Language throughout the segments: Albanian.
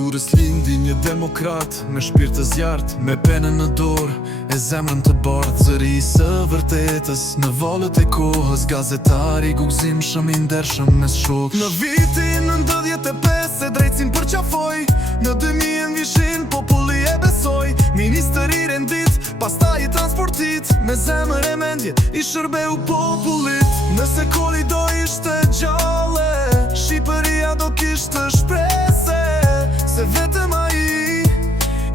kulturës lindi një demokrat me shpirt të zjarrt, me penën në dorë e zemrën të bardhë. Zëri i së vërtetës në valët e kohës, gazetari gugzim shumë i ndershëm mes shokësh. Në vitin 95 e drejtësin përqafoj, në 2000 vishin populli e besoj. Ministeri rendit, pastaj i transportit, me zemër e mendje i shërbeu popullit. Nëse kolido ishte gjalle, Shqipëria do kishte shprese, se vetëm ai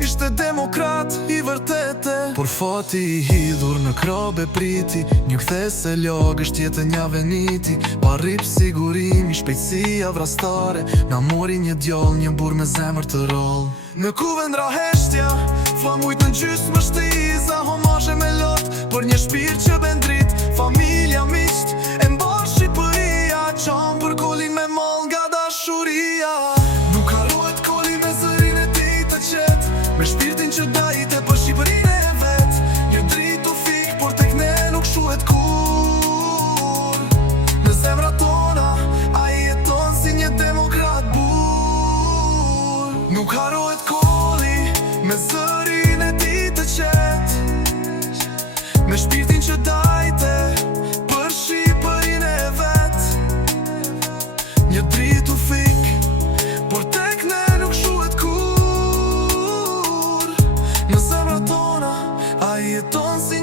ishte demokrat i vërtete. Por fati i hidhur në krobe priti, një kthese lagësht jetën ja veniti. Pa rip sigurimi, shpejtësia vrastare, na mori një djall, një burr me zemër të roll. Në kuvend ra heshtja, flamujt në gjysmë shtiza, homazhe me lot, për një shpirt që ben drit. Familja miqt, e mbar Shqipëria, qam për kolin me mall nga dashuria. Nuk harrohet koli me zërin e tij të qet, me shpirtin që dajte për Shqipërinë e vet. Një dritë u fik, por tek ne nuk shuhet kur. Në zemrat tona, ai jeton si një demokrat bur. Nuk harrohet koli me zërin e tij të qet, me shpirtin që dajte për Shqipërinë e vet. Një dritë u fik, por tek ne nuk shuhet kur. Në zemrat tona, ai jeton si